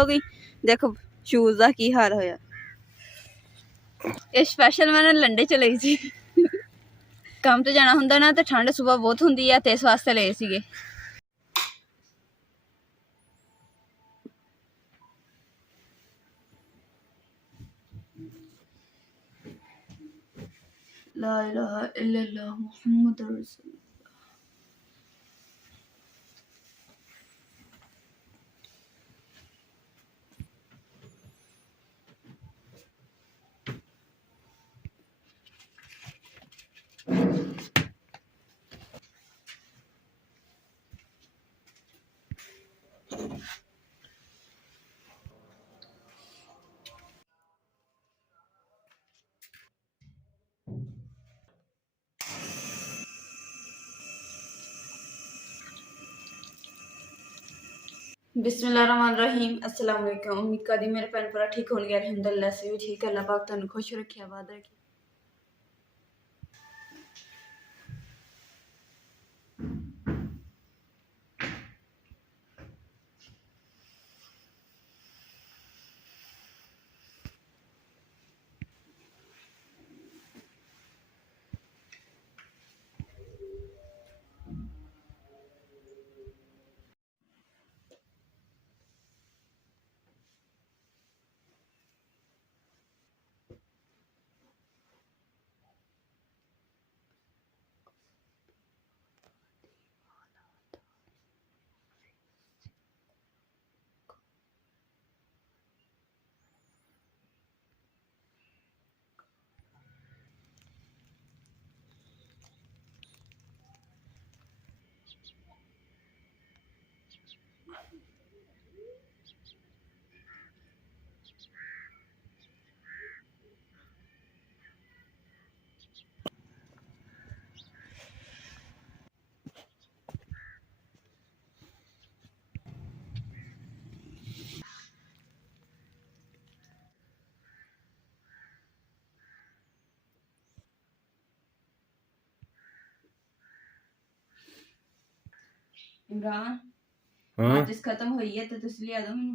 हो गई। देखो शूज़ का की हाल होया। ये स्पैशल मैं लंडे च लई सी काम तो जाना हुंदा ना, तो ठंड सुबह बहुत हुंदी है, तो इस वास्ते लए सीगे। ला इलाहा इल्लल्लाह मुहम्मदुर रसूलुल्लाह। बिस्मिल्लाहिर्रहमानिर्रहीम। अस्सलाम वालेकुम। उम्मीद करदी मेरे भैन भरा ठीक होणगे। अल्हम्दुलिल्लाह से भी ठीक है। अल्लाह पाक तुहानू खुश रखे, आबाद रखे। इमरान माचिस खत्म हुई है, तो तुसी लिया दो मैनू,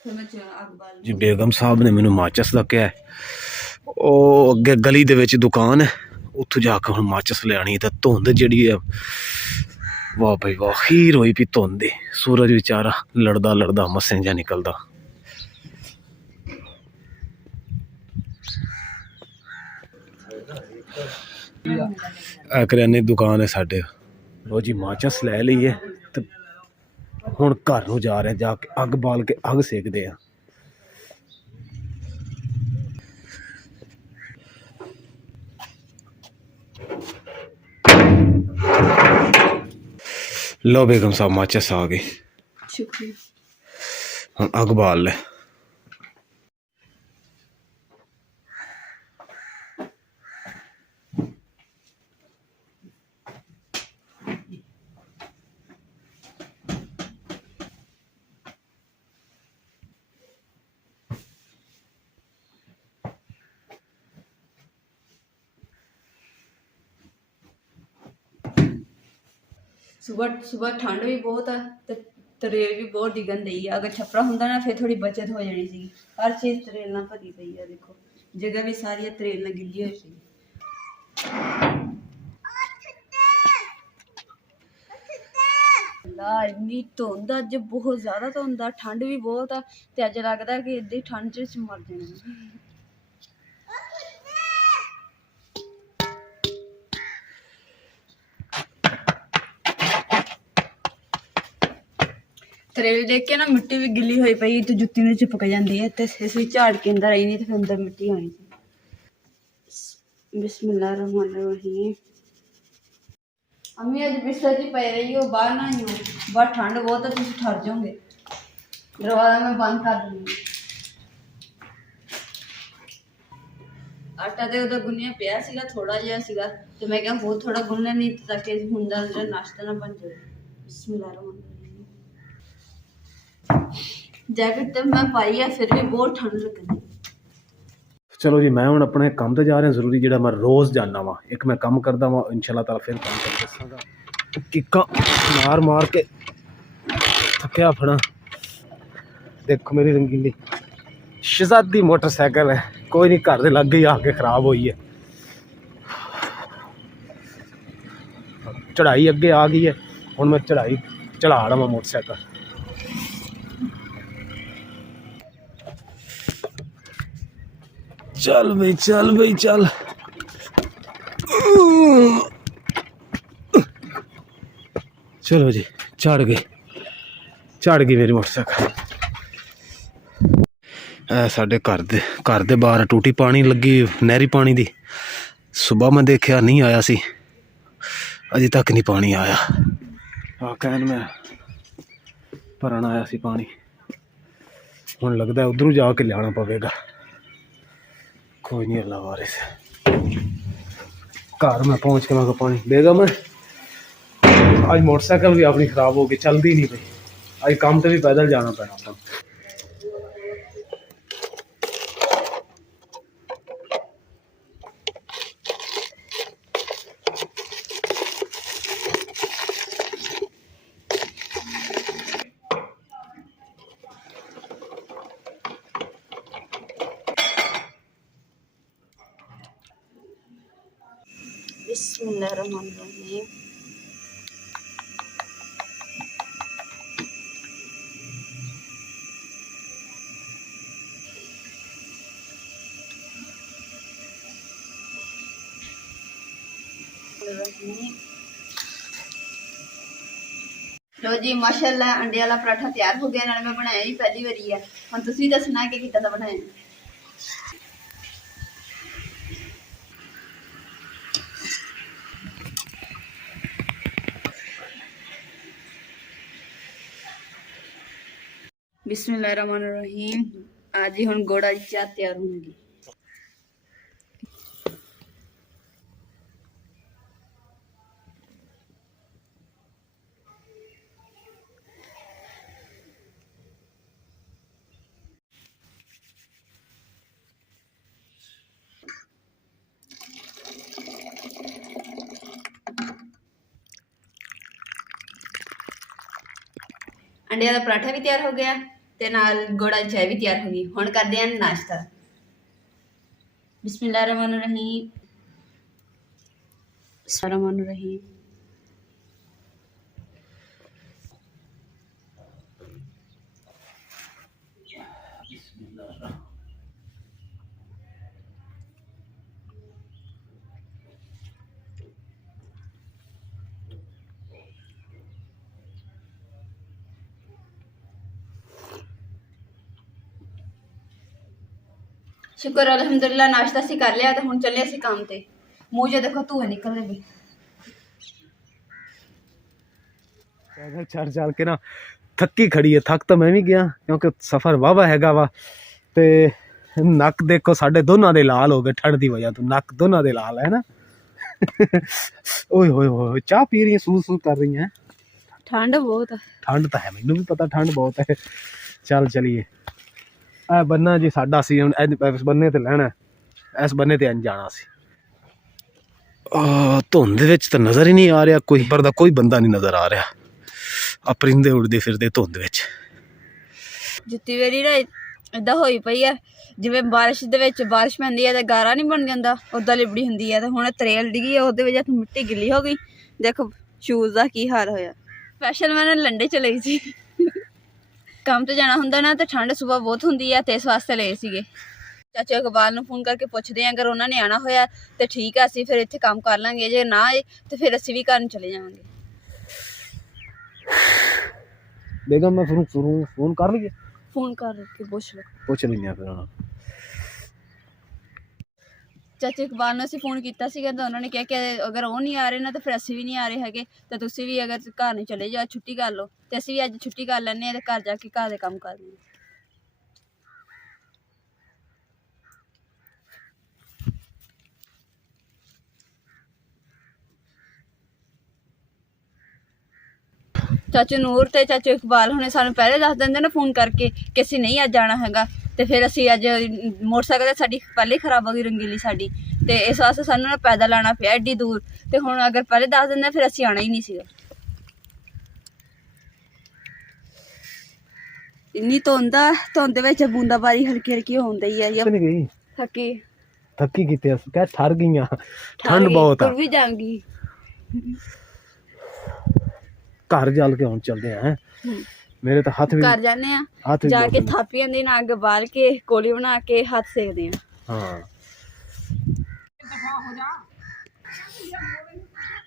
फिर मैं अग बाल जी। बेगम साहब ने मैनू माचिस दा कहा है, ਉਹ ਅੱਗੇ ਗਲੀ ਦੇ ਵਿੱਚ ਦੁਕਾਨ ਹੈ, ਉੱਥੋਂ ਜਾ ਕੇ ਹੁਣ ਮਾਚਿਸ ਲਿਆਣੀ। ਤੇ ਧੁੰਦ ਜਿਹੜੀ ਹੈ, ਵਾਹ ਭਾਈ ਵਾਹ, ਖੀਰ ਹੋਈ ਪਈ ਧੁੰਦ ਦੀ। ਸੂਰਜ ਵਿਚਾਰਾ ਲੜਦਾ ਲੜਦਾ ਮੱਸੇ ਜਿਹਾ ਨਿਕਲਦਾ। ਇਹ ਕਰਿਆਨੇ ਦੀ ਦੁਕਾਨ ਹੈ ਸਾਡੇ। ਲੋ ਜੀ ਮਾਚਿਸ ਲੈ ਲਈਏ ਤੇ ਹੁਣ ਘਰ ਨੂੰ ਜਾ ਰਹੇ, ਜਾ ਕੇ ਅੱਗ ਬਾਲ ਕੇ ਅੱਗ ਸੇਕਦੇ ਆ। लो बेगम साहब माचिस आ गई, शुक्रिया। हम अग बाल ले। सुबह सुबह ठंड भी बहुत है, तो तरेल भी बहुत डिगन दी है। अगर छपरा होंदा ना, फिर थोड़ी बचत हो जानी सी। हर चीज़ तरेल ना भरी पई है। देखो जगह भी सारी तरेल ना गिल्ली हुई सी। इन्नी धुंध अज बहुत ज़्यादा धुंध है, ठंड भी बहुत है। तो अज लगता है कि इद्दी ठंड च मर जाना। तरेल देख के ना मिट्टी भी गिली हुई पई, तो जुत्ती में चिपक जाती है। तो इस झाड़ के अंदर आई नहीं, तो फिर अंदर मिट्टी आनी थी। बिस्मिल्लाहिर्रहमानिर्रहीम। अम्मी अज बिस्तर च पे रही हो, बाहर ना ही हो, बाहर ठंड बहुत है, तुम ठर जाओगे। दरवाजा मैं बंद कर दूंगी। आटा तो उधर गुन्निया पिया सीगा, थोड़ा जिहा सीगा, तो मैं क्या होर थोड़ा गुन्नना नहीं, ताकि हुंदा जेह्ड़ा नाश्ता ना बन जाए। बिस्मिल्लाहिर्रहमानिर्रहीम। जैकेट तो मैं पाई है, फिर भी बहुत ठंड लगनी। चलो जी, मैं हुण अपने काम ते जा रहा जरूरी, जिहड़ा मैं रोज़ जाना वा। एक मैं काम करदा वा, इंशाअल्लाह ताला फिर काम कर दसांगा। किक्का मार मार के थक्या फड़ा। देखो मेरी रंगीली शहजादी मोटरसाइकिल है, कोई नहीं, घर दे लागे ही आके खराब हुई है। चढ़ाई अगे आ गई है, हुण मैं चढ़ाई चढ़ा लवां मोटरसाइकिल। चल भाई चल भाई चल। चलो जी, चढ़ गई मेरी मोटरसाइकिल। साढ़े घर दे बाहर टूटी पानी लगी, नहरी पानी दी। सुबह मैं देखा नहीं आया सी, अजे तक नहीं पानी आया। कैन में भरन आया सी पानी, हुण लगता है उधरों जाके लियाना पवेगा। कोई नहीं, अल्लाह वारिस। घर में पहुँच के मैं पानी बेगम है। आज मोटरसाइकिल भी अपनी खराब हो गई, चलती नहीं पई। आज काम तो भी पैदल जाना पैना था। बिस्मिल्लाहिर्रहमानिर्रहीम। लो जी माशाअल्लाह अंडे वाला पराठा तैयार हो गया। नाले मैं बनाया ही पहली बारी है। हुण तुसीं दसना कि कितना दा बनाया। बिस्मिल्लाहिर्रहमानिर्रहीम। आज ही हुण गोड़ा दी चाह तैयार होगी। अंडे का पराठा भी तैयार हो गया ते नाल गुड़ वाली चाय भी तैयार हो गई। हुण करदे हैं नाश्ता। बिस्मिल्लाहिर्रहमानिर्रहीम। बिस्मिल्लाहिर्रहमानिर्रहीम। शुक्र अल्हम्दुलिल्लाह नाश्ता सी कर लिया। तो हुण चले असीं काम ते। मूँह जो देखो धुएं निकल रहे। चढ़ चढ़ के ना थकी खड़ी है। थक तो मैं भी गया क्योंकि सफर वाहवा हैगा वा। ते नक देखो साढ़े दोनों दे लाल हो गए ठंड की वजह तो। नक दोनों दे लाल है ना। ओए होए होए, चाह पी रही है, सूस सूस कर रही है। ठंड बहुत है। ठंड तो है, मैनू भी पता ठंड बहुत है। चल चलिए। ए बन्ना जी साडा सी, हुण इस बन्ने ते लैना, इस बन्ने ते जाना सी। धुंध विच तो नज़र ही नहीं आ रहा कोई, पर कोई बंदा नहीं नज़र आ रहा। आ परिंदे उड़दे फिरदे धुंध विच। जुत्ती मेरी ना इदां होई पई है जिवें बारिश दे विच बारिश पैंदी है ते गारा नहीं बन जांदा, उदां लिबड़ी हुंदी है। ते हुण तरेल डिगी है, ओहदे वजह तो मिट्टी गिल्ली हो गई। देखो शूज़ दा की हाल होया। स्पैशल मैं लंडे च लई सी। काम ते जाना हुंदा ना, ते ठंड सुबह बहुत हुंदी है, ते इस वास्ते लए सीगे। चाचा इकबाल नूं फोन करके पुछदे हैं, अगर उन्होंने आना होया तो ठीक है, असीं फिर इत्थे काम कर लांगे। जे ना आए तो फिर असीं भी घर नूं चले जावांगे। बेगम मैं फोन कर लीए, फोन कर के पुछ लेंगे फिर। चाचा इकबाल ने असीं फोन किया सीगा, तो उन्होंने कहा कि अगर वो नहीं आ रहे ना तो फिर असीं भी नहीं आ रहे हैगे, तो तुसीं भी अगर घर नहीं चले जाओ, छुट्टी कर लो। तो असीं भी अज छुट्टी कर लैंदे हैं, घर जाके घर दे काम कर लेंगे। चाचू नूर ते चाचू इकबाल हुणे सानूं पहले दस दिंदे ना फोन करके कि असीं नहीं अज जाना हैगा। तो फिर असीं अज मोटरसाइकिल साडी पहले ही खराब हो गई, रंगीली साडी, ते इस वास्ते सानूं ना पैदल आना पिया एड्डी दूर। ते हुण अगर पहले दस दिंदे फिर असीं आना ही नहीं सीगा। ਇੰਨੀ ਧੁੰਦ ਵਿੱਚ ਬੂੰਦਾਬਾਰੀ ਹਲਕੀ ਹਲਕੀ ਹੁੰਦੀ ਹੈ ਯਾ ਨਹੀਂ ਗਈ ਥੱਕੀ ਕਿਤੇ ਕਹਿ ਠਰ ਗਈਆਂ ਠੰਡ ਬਹੁਤ ਆ ਵੀ ਜਾਵਾਂਗੀ ਘਰ ਜਲ ਕੇ ਹੁਣ ਚੱਲਦੇ ਆ ਮੇਰੇ ਤਾਂ ਹੱਥ ਵੀ ਘਰ ਜਾਂਦੇ ਆ ਜਾ ਕੇ ਥਾਪੀਆਂ ਦੇ ਨਾਲ ਅੱਗ ਬਾਲ ਕੇ ਕੋਲੀ ਬਣਾ ਕੇ ਹੱਥ ਸੇਕਦੇ ਆ ਹਾਂ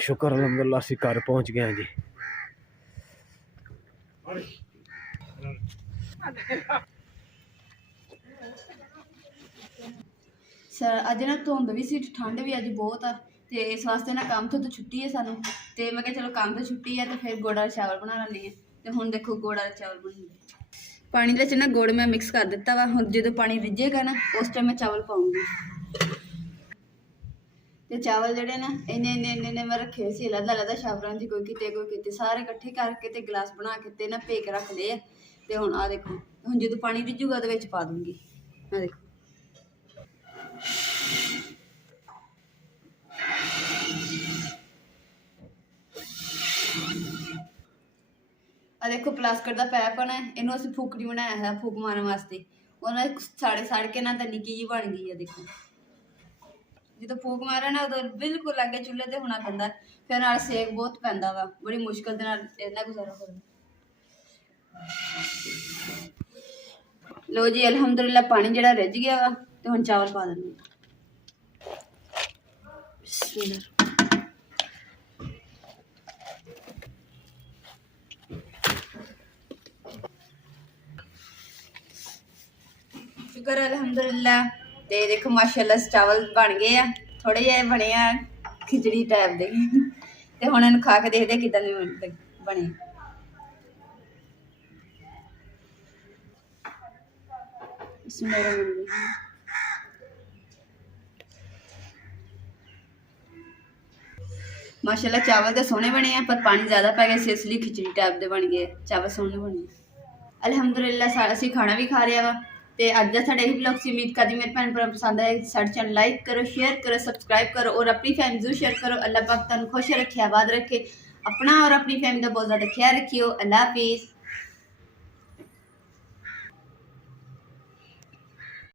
ਸ਼ੁਕਰ ਅਲਹਮਦੁਲਿਲਾ ਅਸੀਂ ਘਰ ਪਹੁੰਚ ਗਏ ਹਾਂ ਜੀ ਸਰ ਅੱਜ ਨਾ ਧੁੰਦ ਵੀ ਸੀ ਠੰਡ ਵੀ ਅੱਜ ਬਹੁਤ ਆ ਤੇ ਇਸ ਵਾਸਤੇ ਨਾ ਕੰਮ ਤੋਂ ਛੁੱਟੀ ਹੈ ਸਾਨੂੰ ਤੇ ਮੈਂ ਕਿਹਾ ਚਲੋ ਕੰਮ ਤੋਂ ਛੁੱਟੀ ਆ ਤੇ ਫਿਰ ਗੁੜ ਵਾਲੇ ਚਾਵਲ ਬਣਾ ਲੈਂਦੇ ਆ ਤੇ ਹੁਣ ਦੇਖੋ ਗੁੜ ਵਾਲੇ ਚਾਵਲ ਬਣਦੇ ਪਾਣੀ ਦੇ ਵਿੱਚ ਨਾ ਗੁੜ ਮੈਂ ਮਿਕਸ ਕਰ ਦਿੱਤਾ ਵਾ ਹੁਣ ਜਦੋਂ ਪਾਣੀ ਰਿੱਝੇਗਾ ਨਾ ਉਸ ਟਾਈਮ ਮੈਂ ਚਾਵਲ ਪਾਉਂਗੀ ਤੇ ਚਾਵਲ ਜਿਹੜੇ ਨਾ ਇੰਨੇ ਮੈਂ ਰੱਖੇ ਸੀ ਅਲੱਗ ਸ਼ਾਵਰਾਂ ਦੀ ਕੋਈ ਕਿਤੇ ਸਾਰੇ ਇਕੱਠੇ ਕਰਕੇ ਤੇ ਗਲਾਸ ਬਣਾ ਕੇ ਤੇ ਨਾ ਭੇ ਕੇ ਰੱਖ ਲਏ ਆ ਤੇ ਹੁਣ ਆ ਦੇਖੋ ਹੁਣ ਜਦੋਂ ਪਾਣੀ ਰਿੱਝੂਗਾ ਉਹਦੇ ਵਿੱਚ ਪਾ ਦੂੰਗੀ ਆ ਦੇਖੋ ਆ ਦੇਖੋ ਪਲਾਸਟਿਕ ਦਾ ਪੈਪ ਹੈ ਇਹਨੂੰ ਅਸੀਂ ਫੂਕੜੀ ਬਣਾਇਆ ਹੈ ਫੂਕ ਮਾਰਨ ਵਾਸਤੇ ਉਹਨਾਂ ਸੜ ਕੇ ਨਾ ਤਾਂ ਨਿੱਕੀ ਜਿਹੀ ਬਣ ਗਈ ਆ ਦੇਖੋ ਜਦੋਂ ਫੂਕ ਮਾਰਿਆ ਨਾ ਉਦੋਂ ਬਿਲਕੁਲ ਲਾਗੇ ਚੁੱਲ੍ਹੇ ਤੇ ਹੋਣਾ ਪੈਂਦਾ ਫਿਰ ਨਾਲ ਸੇਕ ਬਹੁਤ ਪੈਂਦਾ ਵਾ ਬੜੀ ਮੁਸ਼ਕਿਲ ਦੇ ਨਾਲ ਇਹਨਾਂ ਗੁਜ਼ਾਰਾ ਕਰਦਾ ਲੋ ਜੀ ਅਲਹਮਦੁਲਿਲਾ ਪਾਣੀ ਜਿਹੜਾ ਰਿੱਝ ਗਿਆ ਵਾ ਤੇ ਹੁਣ ਚਾਵਲ ਪਾ ਦਿੰਦੇ शुक्र अलहमदुलिल्लाह ते देखो माशाल्लाह चावल बन गए आ थोड़े जे बने आ खिचड़ी टाइप दे ते हुण इन्हूं खा के देखदे किदां दे बने माशाल्लाह चावल तो सोहने बने आ पर पानी ज़्यादा पै गया इसलिए खिचड़ी टाइप दे बन गए चावल सोहने बने अलहमदुलिल्लाह असीं खाना भी खा रहे वा ਤੇ ਅੱਜ ਦਾ ਸਾਡਾ ਇਹ ਵਲੌਗ ਸੀ ਉਮੀਦ ਕਰਦੀ ਮੇਰੇ ਭੈਣ ਭਰਾ ਪਸੰਦ ਆਏ ਸਾਡੇ ਚੈਨਲ ਲਾਈਕ ਕਰੋ ਸ਼ੇਅਰ ਕਰੋ ਸਬਸਕ੍ਰਾਈਬ ਕਰੋ ਔਰ ਆਪਣੀ ਫੈਮਿਲੀ ਜ਼ਰੂਰ ਸ਼ੇਅਰ ਕਰੋ ਅੱਲਾਹ ਪਾਕ ਤੁਹਾਨੂੰ ਖੁਸ਼ ਰੱਖੇ ਆਬਾਦ ਰੱਖੇ अपना और अपनी फैमिली का बहुत ज़्यादा ख्याल रखियो अल्लाह हाफिज़।